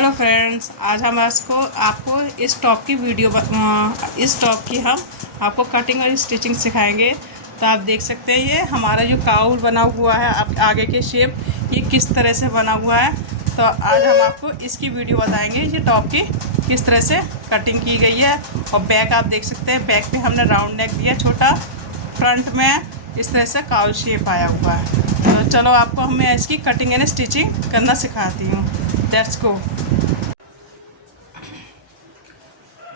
Hello friends, आज हम आपको इस टॉप की हम आपको कटिंग और स्टिचिंग सिखाएंगे। तो आप देख सकते हैं ये हमारा जो काउल बना हुआ है, आप आगे के शेप ये किस तरह से बना हुआ है। तो आज हम आपको इसकी वीडियो बताएंगे, ये टॉप की किस तरह से कटिंग की गई है। और बैक आप देख सकते हैं, बैक पे हमने राउंड नेक दिया छोटा, फ्रंट में इस तरह से काउल शेप आया हुआ है। तो चलो आपको मैं इसकी कटिंग एंड स्टिचिंग करना सिखाती हूँ। Let's go.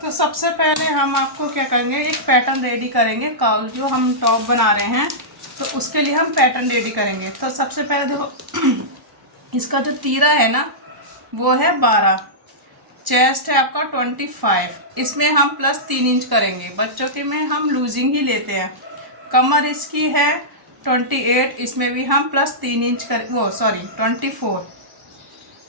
तो सबसे पहले हम आपको क्या करेंगे, एक पैटर्न रेडी करेंगे। काउल जो हम टॉप बना रहे हैं तो उसके लिए हम पैटर्न रेडी करेंगे। तो सबसे पहले देखो, इसका जो तीरा है ना वो है 12, चेस्ट है आपका 25, इसमें हम प्लस 3 इंच करेंगे। बच्चों के में हम लूजिंग ही लेते हैं। कमर इसकी है 28, इसमें भी हम प्लस 3 इंच 24,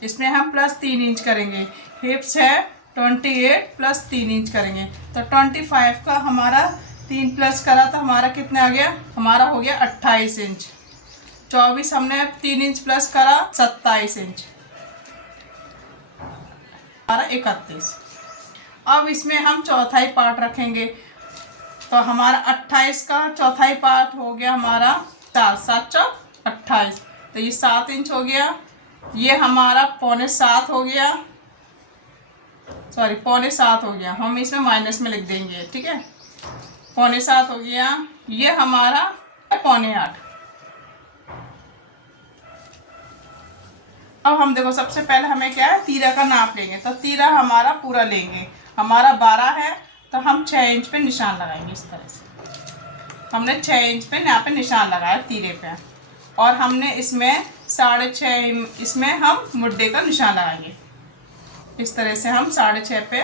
इसमें हम प्लस 3 इंच करेंगे। हिप्स है 28 प्लस 3 इंच करेंगे। तो 25 का हमारा 3 प्लस करा तो हमारा कितना आ गया, हमारा हो गया 28 इंच। 24 हमने 3 इंच प्लस करा 27 इंच, हमारा 31। अब इसमें हम चौथाई पार्ट रखेंगे। तो हमारा 28 का चौथाई पार्ट हो गया हमारा 7 चौक 28, तो ये 7 इंच हो गया। ये हमारा 6.25 हो गया, सॉरी 6.25 हो गया, हम इसमें माइनस में लिख देंगे, ठीक है। 6.25 हो गया। ये हमारा 7.25। अब हम देखो, सबसे पहले हमें क्या है, तीरा का नाप लेंगे। तो तीरा हमारा पूरा लेंगे, हमारा 12 है तो हम 6 इंच पे निशान लगाएंगे। इस तरह से हमने 6 इंच पे यहाँ पे निशान लगाया तीरे पे, और हमने इसमें 6.5 इसमें हम मुड्डे का निशान लगाएंगे। इस तरह से हम 6.5 पे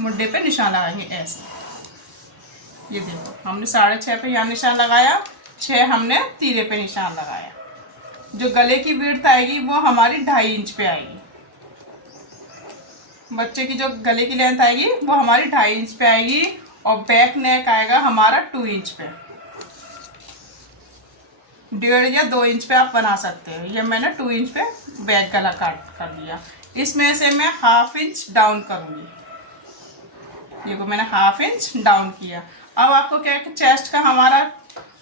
मुड्डे पे निशान लगाएंगे ऐसे। ये देखो, हमने 6.5 पे यहाँ निशान लगाया, 6 हमने तीरे पे निशान लगाया। जो गले की विड्थ आएगी वो हमारी 2.5 इंच पे आएगी। बच्चे की जो गले की लेंथ आएगी वो हमारी 2.5 इंच पे आएगी, और बैक नेक आएगा हमारा 2 इंच पे। 1.5 या 2 इंच पे आप बना सकते हो। ये मैंने 2 इंच पे बैक गला काट कर दिया। इसमें से मैं 1/2 इंच डाउन करूँगी। देखो मैंने 1/2 इंच डाउन किया। अब आपको क्या है कि चेस्ट का हमारा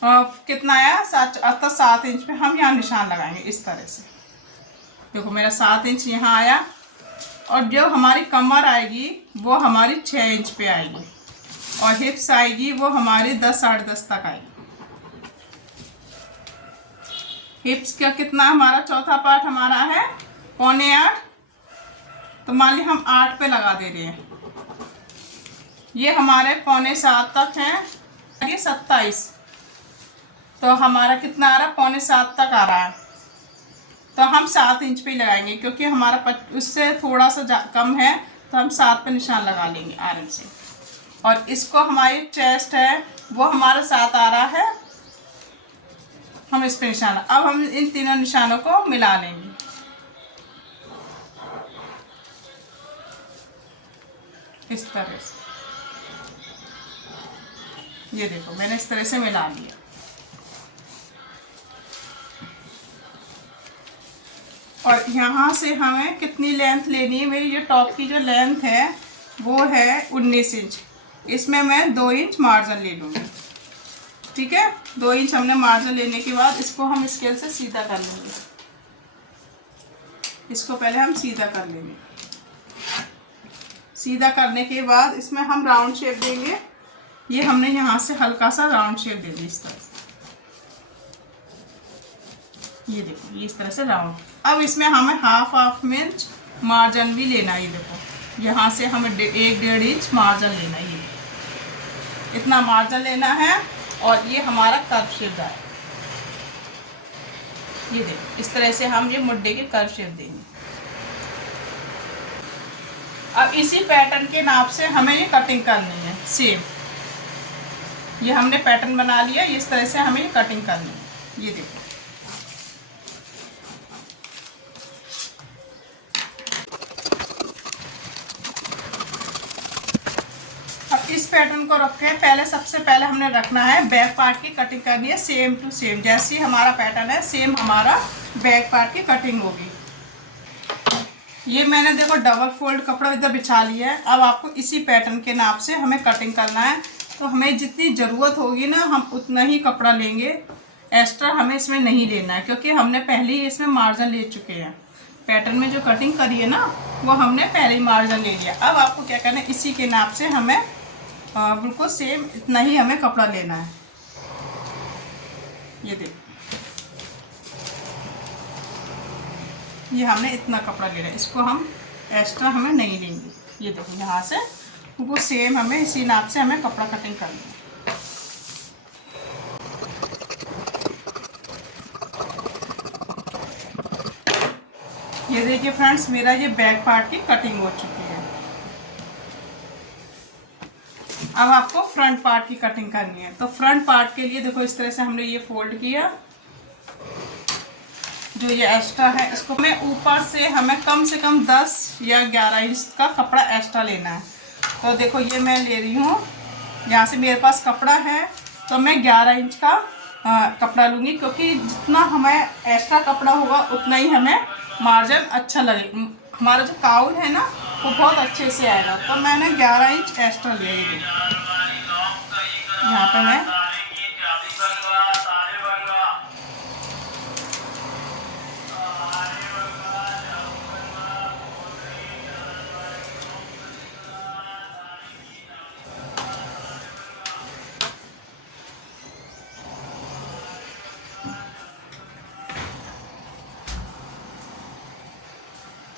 कितना आया, 7 इंच पे हम यहाँ निशान लगाएंगे इस तरह से। देखो मेरा 7 इंच यहाँ आया, और जो हमारी कमर आएगी वो हमारी 6 इंच पे आएगी, और हिप्स आएगी वो हमारी 10 साढ़े 10 तक आएगी। हिप्स का कितना, हमारा चौथा पार्ट हमारा है 7.25, तो मान ली हम 8 पे लगा दे रहे हैं। ये हमारे 6.25 तक है, ये 27, तो हमारा कितना आ रहा है, 6.25 तक आ रहा है। तो हम 7 इंच पे लगाएंगे, क्योंकि हमारा उससे थोड़ा सा कम है, तो हम 7 पे निशान लगा लेंगे आराम से। और इसको हमारी चेस्ट है वो हमारा 7 आ रहा है, हम इस पे निशान, अब हम इन तीनों निशानों को मिला लेंगे इस तरह से। ये देखो मैंने इस तरह से मिला लिया। और यहाँ से हमें कितनी लेंथ लेनी है, मेरी जो टॉप की जो लेंथ है वो है 19 इंच। इसमें मैं 2 इंच मार्जिन ले लूँगी, ठीक है। 2 इंच हमने मार्जिन लेने के बाद इसको हम स्केल से सीधा कर लेंगे। इसको पहले हम सीधा कर लेंगे। सीधा करने के बाद इसमें हम राउंड शेप देंगे। ये हमने यहाँ से हल्का सा राउंड शेप दे दी इस तरह से। ये देखो, ये इस तरह से राउंड। अब इसमें हमें 1/2 इंच मार्जिन भी लेना है। ये देखो यहाँ से हमें 1.5 इंच मार्जिन लेना है। ये इतना मार्जिन लेना है, और ये हमारा कर्व शेप है। ये देखो इस तरह से हम ये मुड्डे के कर्व शेप देंगे। अब इसी पैटर्न के नाप से हमें ये कटिंग करनी है सेम। ये हमने पैटर्न बना लिया, इस तरह से हमें ये कटिंग करनी है। ये देखो इस पैटर्न को रखे हैं। पहले सबसे पहले हमने रखना है बैक पार्ट की कटिंग करनी है, सेम टू सेम जैसी हमारा पैटर्न है सेम हमारा बैक पार्ट की कटिंग होगी। ये मैंने देखो डबल फोल्ड कपड़ा इधर बिछा लिया है। अब आपको इसी पैटर्न के नाप से हमें कटिंग करना है। तो हमें जितनी ज़रूरत होगी ना हम उतना ही कपड़ा लेंगे, एक्स्ट्रा हमें इसमें नहीं लेना है, क्योंकि हमने पहले ही इसमें मार्जिन ले चुके हैं। पैटर्न में जो कटिंग करी है ना वो हमने पहले ही मार्जिन ले लिया। अब आपको क्या करना है, इसी के नाप से हमें बिल्कुल सेम इतना ही हमें कपड़ा लेना है। ये देखो, ये हमने इतना कपड़ा ले रहा है, इसको हम एक्स्ट्रा हमें नहीं लेंगे। ये देखो यहाँ से वो सेम हमें इसी नाप से हमें कपड़ा कटिंग करना है। ये देखिए फ्रेंड्स, मेरा ये बैक पार्ट की कटिंग हो चुकी है। अब आपको फ्रंट पार्ट की कटिंग करनी है। तो फ्रंट पार्ट के लिए देखो इस तरह से हमने ये फोल्ड किया, जो ये एक्स्ट्रा है इसको मैं ऊपर से हमें कम से कम 10 या 11 इंच का कपड़ा एक्स्ट्रा लेना है। तो देखो ये मैं ले रही हूँ, यहाँ से मेरे पास कपड़ा है तो मैं 11 इंच का कपड़ा लूँगी, क्योंकि जितना हमें एक्स्ट्रा कपड़ा होगा उतना ही हमें मार्जिन अच्छा लगे, हमारा जो काउल है ना वो बहुत अच्छे से आएगा। तो मैंने 11 इंच एक्स्ट्रा ले ली। यहाँ पे मैं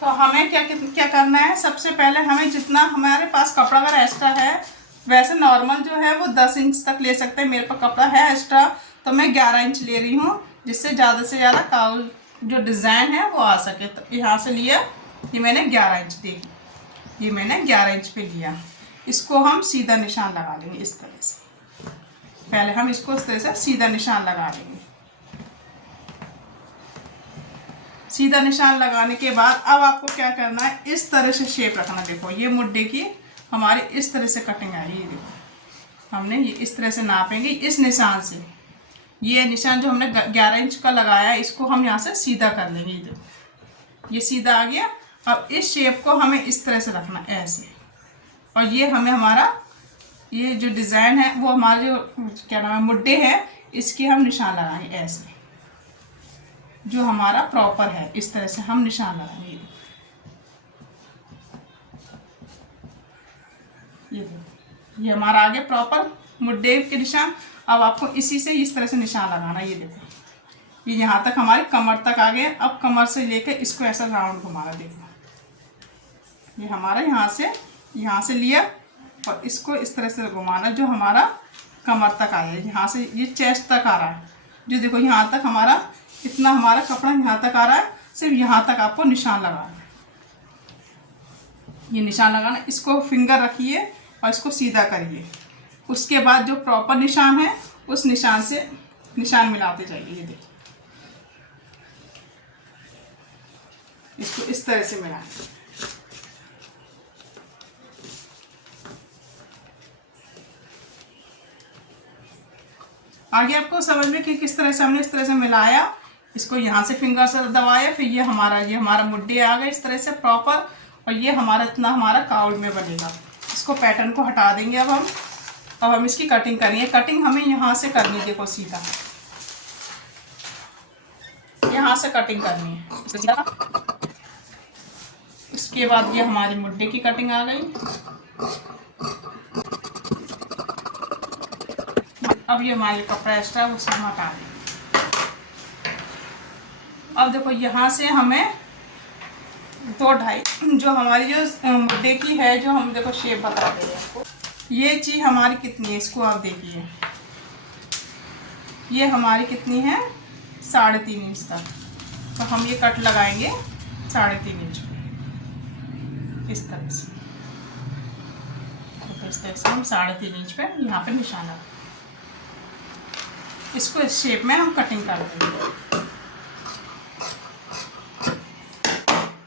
तो हमें क्या करना है, सबसे पहले हमें जितना हमारे पास कपड़ा अगर एक्स्ट्रा है, वैसे नॉर्मल जो है वो 10 इंच तक ले सकते हैं। मेरे पास कपड़ा है एक्स्ट्रा तो मैं 11 इंच ले रही हूँ, जिससे ज़्यादा से ज़्यादा काउल जो डिज़ाइन है वो आ सके। तो यहाँ से लिया, ये मैंने 11 इंच देखी, ये मैंने 11 इंच पे लिया। इसको हम सीधा निशान लगा लेंगे इस तरह से। पहले हम इसको इस तरह से सीधा निशान लगा लेंगे। सीधा निशान लगाने के बाद अब आपको क्या करना है, इस तरह से शेप रखना। देखो ये मुड्ढे की हमारी इस तरह से कटिंग आई है। देखो हमने ये इस तरह से नापेंगे, इस निशान से। ये निशान जो हमने 11 इंच का लगाया है इसको हम यहाँ से सीधा कर लेंगे। ये देखो ये सीधा आ गया। अब इस शेप को हमें इस तरह से रखना ऐसे, और ये हमें हमारा ये जो डिज़ाइन है वो हमारे जो क्या नाम है मुड्ढे है, इसके हम निशान लगाएंगे ऐसे, जो हमारा प्रॉपर है। इस तरह से हम निशान लगाएंगे। ये हमारा आगे प्रॉपर मुड्ढे के निशान। अब आपको इसी से इस तरह से निशान लगाना। ये देखो ये यहाँ तक हमारी कमर तक आ गए। अब कमर से लेकर इसको ऐसा राउंड घुमाना। देखो ये हमारा यहाँ से लिया और इसको इस तरह से घुमाना, जो हमारा कमर तक आया है। यहाँ से ये चेस्ट तक आ रहा है, जो देखो यहाँ तक हमारा इतना हमारा कपड़ा यहाँ तक आ रहा है। सिर्फ यहाँ तक आपको निशान लगाना है। ये निशान लगाना, इसको फिंगर रखिए और इसको सीधा करिए। उसके बाद जो प्रॉपर निशान है उस निशान से निशान मिलाते जाइए। ये देखिए इसको इस तरह से मिलाएं। आगे आपको समझ में कि किस तरह से हमने इस तरह से मिलाया। इसको यहाँ से फिंगर से दबाया, फिर ये हमारा मुड्ढे आ गए इस तरह से प्रॉपर, और ये हमारा इतना हमारा काउल में बनेगा। इसको पैटर्न को हटा देंगे। अब हम इसकी कटिंग करेंगे। कटिंग हमें यहाँ से करनी है। देखो सीधा यहाँ से कटिंग करनी है। इसके बाद ये हमारी मुड्ढे की कटिंग आ गई। अब ये हमारे कपड़ा एक्स्ट्रा उससे हम हटा देंगे। अब देखो यहाँ से हमें 2-2.5 जो हमारी जो मुड्ढे की है, जो हम देखो शेप बता रहे हैं आपको, ये चीज़ हमारी कितनी है इसको आप देखिए। ये हमारी कितनी है 3.5 इंच तक। तो हम ये कट लगाएंगे 3.5 इंच पे इस तरह से। तो इस तरह से हम 3.5 इंच पे यहाँ पे निशान लगाएंगे। इसको इस शेप में हम कटिंग कर देंगे।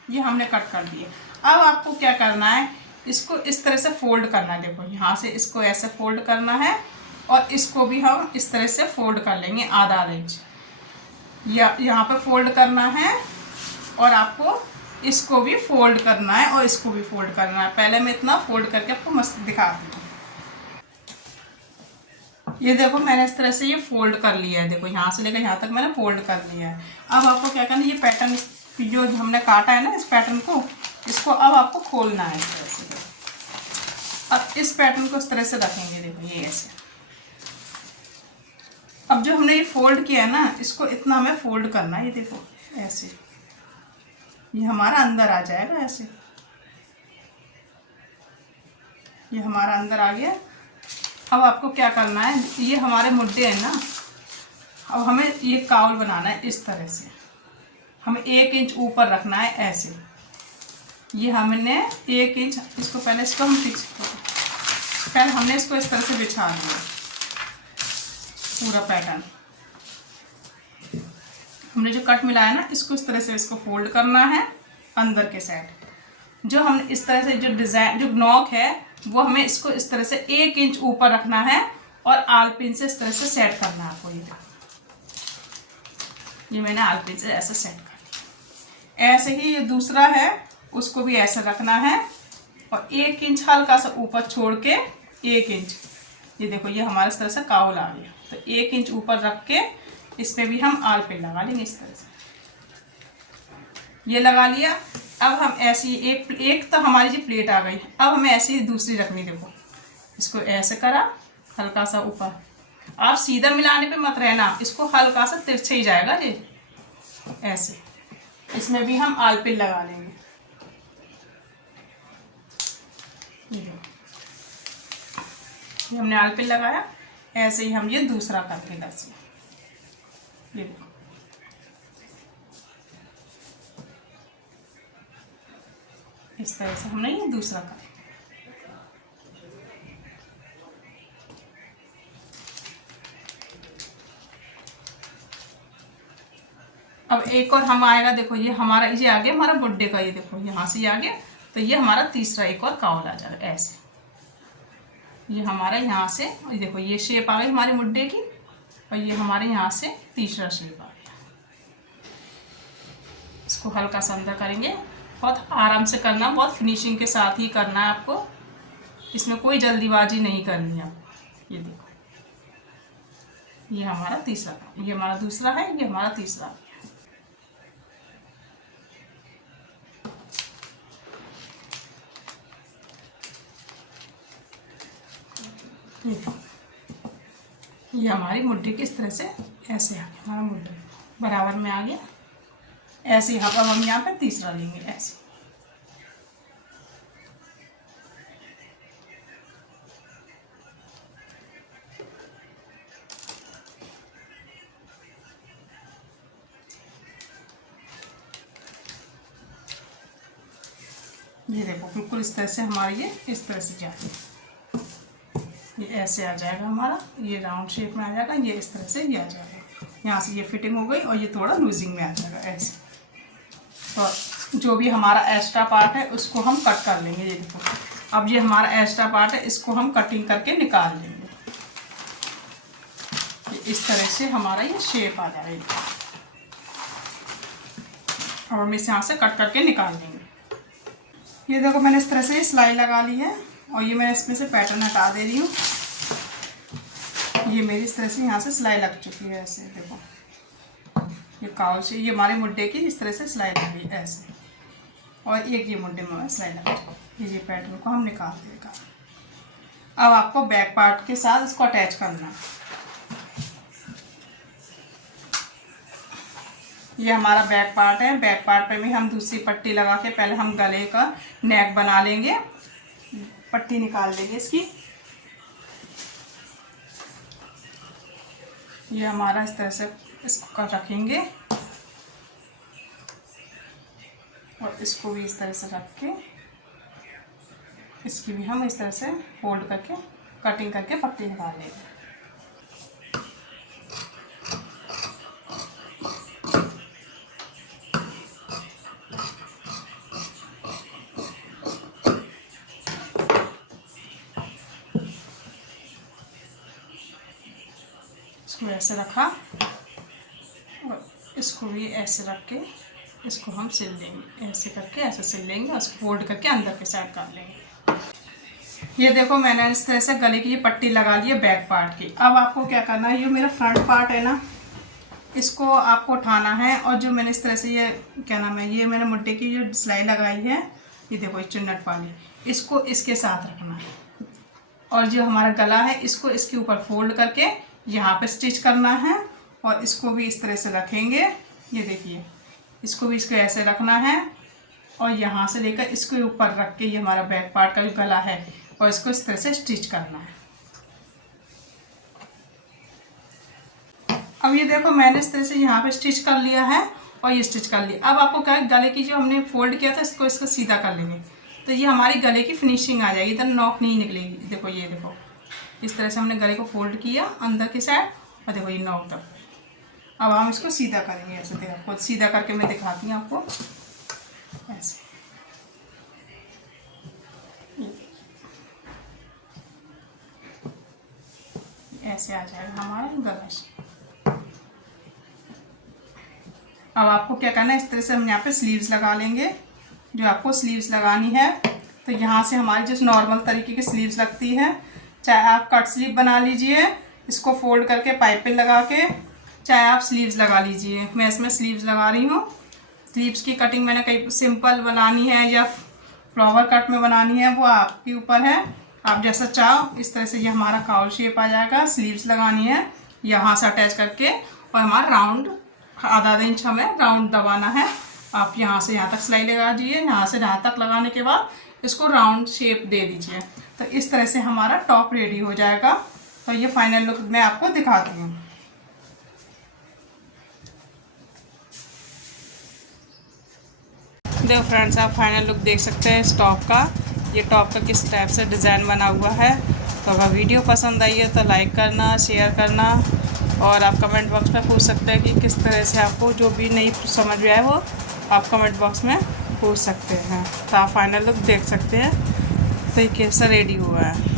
ये हमने कट कर दिए। अब आपको क्या करना है, इसको इस तरह से फोल्ड करना है। देखो यहाँ से इसको ऐसे फोल्ड करना है और इसको भी हम इस तरह से फोल्ड कर लेंगे आधा इंच। या यहाँ पे फोल्ड करना है और आपको इसको भी फोल्ड करना है और इसको भी फोल्ड करना है। पहले मैं इतना फोल्ड करके आपको मस्त दिखाती हूँ। ये देखो मैंने इस तरह से ये फोल्ड कर लिया है, देखो यहाँ से लेकर यहाँ तक मैंने फोल्ड कर लिया है। अब आपको क्या करना है, ये पैटर्न जो हमने काटा है ना, इस पैटर्न को, इसको अब आपको खोलना है इस तरह से। अब इस पैटर्न को इस तरह से रखेंगे, देखो ये ऐसे। अब जो हमने ये फोल्ड किया है ना, इसको इतना हमें फोल्ड करना है, ये देखो ऐसे, ये हमारा अंदर आ जाएगा ऐसे, ये हमारा अंदर आ गया। अब आपको क्या करना है, ये हमारे मुड्डे हैं ना, अब हमें ये काउल बनाना है इस तरह से। हमें 1 इंच ऊपर रखना है ऐसे, ये हमने 1 इंच, इसको पहले इसको हम फिक्स, पहले हमने इसको इस तरह से बिछा दिया पूरा पैटर्न। हमने जो कट मिलाया ना, इसको इस तरह से इसको फोल्ड करना है अंदर के साइड। जो हम इस तरह से जो डिज़ाइन जो नॉक है वो हमें इसको इस तरह से 1 इंच ऊपर रखना है और आलपिन से इस तरह से सेट करना है आपको। ये मैंने आलपिन से ऐसा सेट कर दिया। ऐसे ही ये दूसरा है, उसको भी ऐसे रखना है और 1 इंच हल्का सा ऊपर छोड़ के 1 इंच, ये देखो ये हमारे इस तरह से काउल आ गया। तो 1 इंच ऊपर रख के इस पे भी हम आलपिन लगा लेंगे इस तरह से, ये लगा लिया। अब हम ऐसी एक तो हमारी जी प्लेट आ गई। अब हमें ऐसी दूसरी रखनी, देखो इसको ऐसे करा हल्का सा ऊपर। आप सीधा मिलाने पे मत रहना, इसको हल्का सा तिरछे ही जाएगा ये ऐसे। इसमें भी हम आलपिन लगा लेंगे, ये हमने आलपिन लगाया। ऐसे ही हम ये दूसरा करके इधर से, ये देखो इस तरह से हमने ये दूसरा कर। अब एक और हम आएगा, देखो ये हमारा ये आ गया हमारा बुड्ढे का, ये देखो यहाँ से आ गया। तो ये हमारा तीसरा एक और काउल आ जाएगा ऐसे। ये हमारा यहाँ से, ये देखो ये शेप आ गई हमारे मुड्ढे की, और ये हमारे यहाँ से तीसरा शेप आ गया। इसको हल्का सा अंदर करेंगे, बहुत आराम से करना, बहुत फिनिशिंग के साथ ही करना है आपको, इसमें कोई जल्दीबाजी नहीं करनी है आपको। ये देखो ये हमारा तीसरा, ये हमारा दूसरा है, ये हमारा तीसरा। ये हमारी मुट्ठी की इस तरह से ऐसे आ गया, हमारा मुट्ठी बराबर में आ गया ऐसे। यहाँ पर हम यहाँ पे तीसरा लेंगे ऐसे। ये देखो बिल्कुल इस तरह से हमारी ये इस तरह से जाएगी, ये ऐसे आ जाएगा हमारा, ये राउंड शेप में आ जाएगा, ये इस तरह से ये आ जाएगा। यहाँ से ये फिटिंग हो गई और ये थोड़ा लूजिंग में आ जाएगा ऐसे। तो जो भी हमारा एक्स्ट्रा पार्ट है उसको हम कट कर लेंगे। ये देखो अब ये हमारा एक्स्ट्रा पार्ट है, इसको हम कटिंग करके निकाल लेंगे। इस तरह से हमारा ये शेप आ जाएगा और हम इसे यहाँ से कट करके निकाल लेंगे। ये देखो मैंने इस तरह से सिलाई लगा ली है और ये मैं इसमें से पैटर्न हटा दे रही हूँ। ये मेरी इस तरह से यहाँ से सिलाई लग चुकी है ऐसे। देखो ये काउल से, ये हमारे मुड्डे की इस तरह से सिलाई लगी ऐसे, और एक ये मुड्डे में सिलाई लगी। ये पैटर्न को हम निकाल देगा। अब आपको बैक पार्ट के साथ इसको अटैच करना है। ये हमारा बैक पार्ट है। बैक पार्ट पे भी हम दूसरी पट्टी लगा के पहले हम गले का नेक बना लेंगे, पट्टी निकाल लेंगे इसकी। ये हमारा इस तरह से इसको रखेंगे और इसको भी इस तरह से रख के इसकी भी हम इस तरह से फोल्ड करके कटिंग करके पट्टी निकाल लेंगे। इसको ऐसे रखा और इसको भी ऐसे रख के इसको हम सिल लेंगे, ऐसे करके ऐसे सिल लेंगे, उसको फोल्ड करके अंदर के साइड कर लेंगे। ये देखो मैंने इस तरह से गले की ये पट्टी लगा ली है बैक पार्ट की। अब आपको क्या करना है, ये मेरा फ्रंट पार्ट है ना, इसको आपको उठाना है और जो मैंने इस तरह से ये क्या नाम है, ये मैंने मुड्ढे की जो सिलाई लगाई है, ये देखो ये चुन्नट वाली, इसको इसके साथ रखना है और जो हमारा गला है इसको इसके ऊपर फोल्ड करके यहाँ पे स्टिच करना है और इसको भी इस तरह से रखेंगे। ये देखिए इसको भी इसको ऐसे रखना है और यहाँ से लेकर इसके ऊपर रख के ये हमारा बैक पार्ट का जो गला है और इसको इस तरह से स्टिच करना है। अब ये देखो मैंने इस तरह से यहाँ पे स्टिच कर लिया है और ये स्टिच कर लिया। अब आपको क्या है, गले की जो हमने फोल्ड किया था इसको सीधा कर लेंगे तो ये हमारी गले की फिनिशिंग आ जाएगी, इधर नॉक नहीं निकलेगी। देखो ये देखो इस तरह से हमने गले को फोल्ड किया अंदर की साइड और देखो ये नॉक तक। अब हम इसको सीधा करेंगे, ऐसे देखो खुद सीधा करके मैं दिखाती हूँ आपको, ऐसे ऐसे आ जाएगा हमारा गला। अब आपको क्या करना है, इस तरह से हम यहाँ पे स्लीव्स लगा लेंगे। जो आपको स्लीव्स लगानी है तो यहाँ से हमारी जिस नॉर्मल तरीके की स्लीव्स लगती है, चाहे आप कट स्लीव बना लीजिए इसको फोल्ड करके पाइपिंग लगा के, चाहे आप स्लीव्स लगा लीजिए। मैं इसमें स्लीव्स लगा रही हूँ। स्लीव्स की कटिंग मैंने कहीं सिंपल बनानी है या फ्लावर कट में बनानी है वो आपके ऊपर है, आप जैसा चाहो। इस तरह से ये हमारा काउल शेप आ जाएगा। स्लीव्स लगानी है यहाँ से अटैच करके और हमारा राउंड आधा इंच हमें राउंड दबाना है। आप यहाँ से यहाँ तक सिलाई लगा दीजिए, यहाँ से यहाँ तक लगाने के बाद इसको राउंड शेप दे दीजिए। तो इस तरह से हमारा टॉप रेडी हो जाएगा। तो ये फाइनल लुक मैं आपको दिखाती हूँ। देखो फ्रेंड्स, आप फाइनल लुक देख सकते हैं इस टॉप का। ये टॉप का किस टाइप से डिज़ाइन बना हुआ है। तो अगर वीडियो पसंद आई है तो लाइक करना, शेयर करना और आप कमेंट बॉक्स में पूछ सकते हैं कि किस तरह से आपको जो भी नहीं समझ में आए वो आप कमेंट बॉक्स में पूछ सकते हैं। तो आप फाइनल लुक देख सकते हैं। तो ये कैसा रेडी हुआ है।